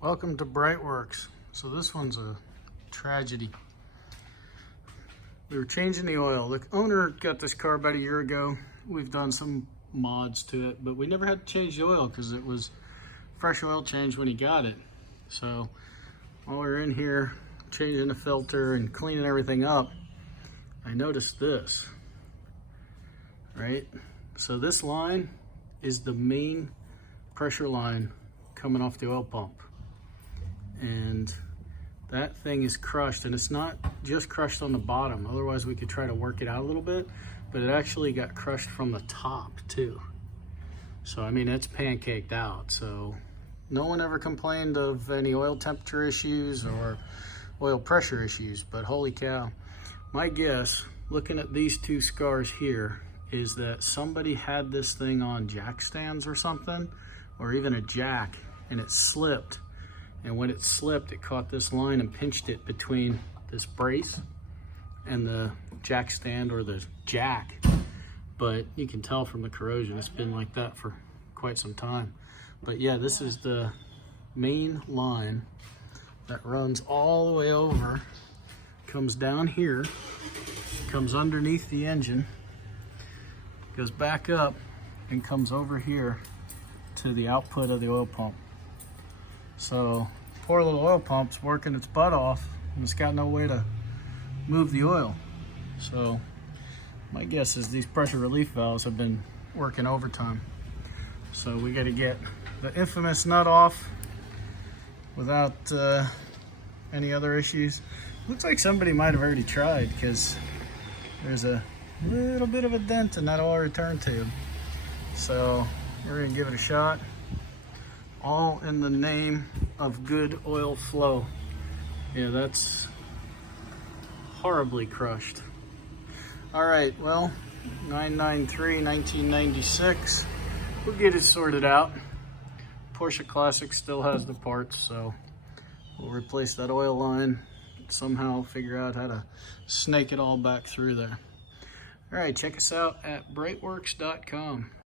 Welcome to BreitWerks. So this one's a tragedy. We were changing the oil. The owner got this car about a year ago. We've done some mods to it, but we never had to change the oil because it was fresh oil change when he got it. So while we were in here changing the filter and cleaning everything up, I noticed this, right? So this line is the main pressure line coming off the oil pump. And that thing is crushed, and it's not just crushed on the bottom. Otherwise we could try to work it out a little bit, but it actually got crushed from the top too. So I mean, it's pancaked out. So no one ever complained of any oil temperature issues or oil pressure issues, but holy cow. My guess, looking at these two scars here, is that somebody had this thing on jack stands or something, or even a jack, and it slipped. And when it slipped, it caught this line and pinched it between this brace and the jack stand or the jack. But you can tell from the corrosion, it's been like that for quite some time. But yeah, this is the main line that runs all the way over, comes down here, comes underneath the engine, goes back up and comes over here to the output of the oil pump. So poor little oil pump's working its butt off and it's got no way to move the oil. So my guess is these pressure relief valves have been working overtime. So we got to get the infamous nut off without any other issues. Looks like somebody might have already tried, because there's a little bit of a dent in that oil return tube. So we're gonna give it a shot, all in the name of good oil flow. Yeah, that's horribly crushed. All right, well, 9/9/3/1996. We'll get it sorted out. Porsche Classic still has the parts, so we'll replace that oil line, somehow figure out how to snake it all back through there. All right, check us out at BreitWerks.com.